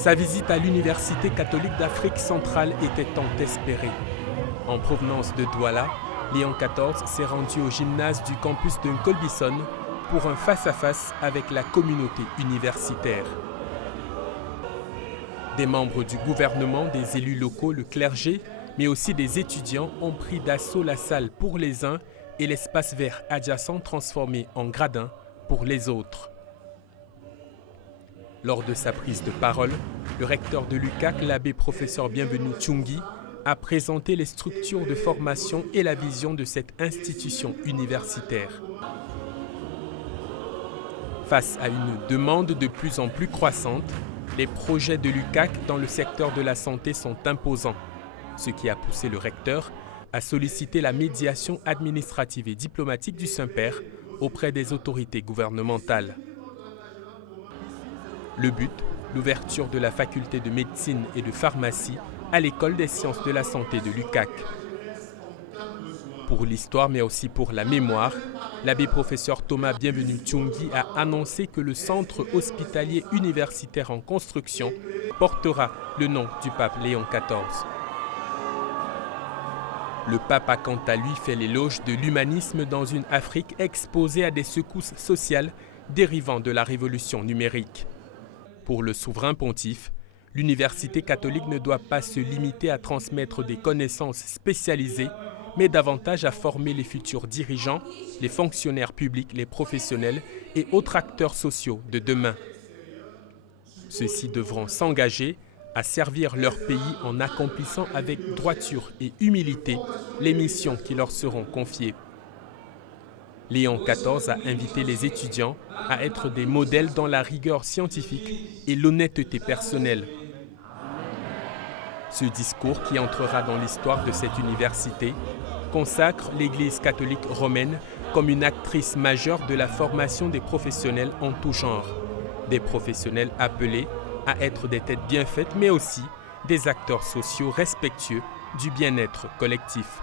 Sa visite à l'Université catholique d'Afrique centrale était tant espérée. En provenance de Douala, Léon XIV s'est rendu au gymnase du campus de Nkolbison pour un face-à-face avec la communauté universitaire. Des membres du gouvernement, des élus locaux, le clergé, mais aussi des étudiants ont pris d'assaut la salle pour les uns et l'espace vert adjacent transformé en gradin pour les autres. Lors de sa prise de parole, le recteur de l'UCAC, l'abbé professeur Bienvenu Tchungi, a présenté les structures de formation et la vision de cette institution universitaire. Face à une demande de plus en plus croissante, les projets de l'UCAC dans le secteur de la santé sont imposants, ce qui a poussé le recteur à solliciter la médiation administrative et diplomatique du Saint-Père auprès des autorités gouvernementales. Le but, l'ouverture de la faculté de médecine et de pharmacie à l'école des sciences de la santé de l'UCAC. Pour l'histoire, mais aussi pour la mémoire, l'abbé professeur Thomas Bienvenu Tchungi a annoncé que le centre hospitalier universitaire en construction portera le nom du pape Léon XIV. Le pape a quant à lui fait l'éloge de l'humanisme dans une Afrique exposée à des secousses sociales dérivant de la révolution numérique. Pour le souverain pontife, l'université catholique ne doit pas se limiter à transmettre des connaissances spécialisées, mais davantage à former les futurs dirigeants, les fonctionnaires publics, les professionnels et autres acteurs sociaux de demain. Ceux-ci devront s'engager à servir leur pays en accomplissant avec droiture et humilité les missions qui leur seront confiées. Léon XIV a invité les étudiants à être des modèles dans la rigueur scientifique et l'honnêteté personnelle. Ce discours, qui entrera dans l'histoire de cette université, consacre l'Église catholique romaine comme une actrice majeure de la formation des professionnels en tout genre. Des professionnels appelés à être des têtes bien faites, mais aussi des acteurs sociaux respectueux du bien-être collectif.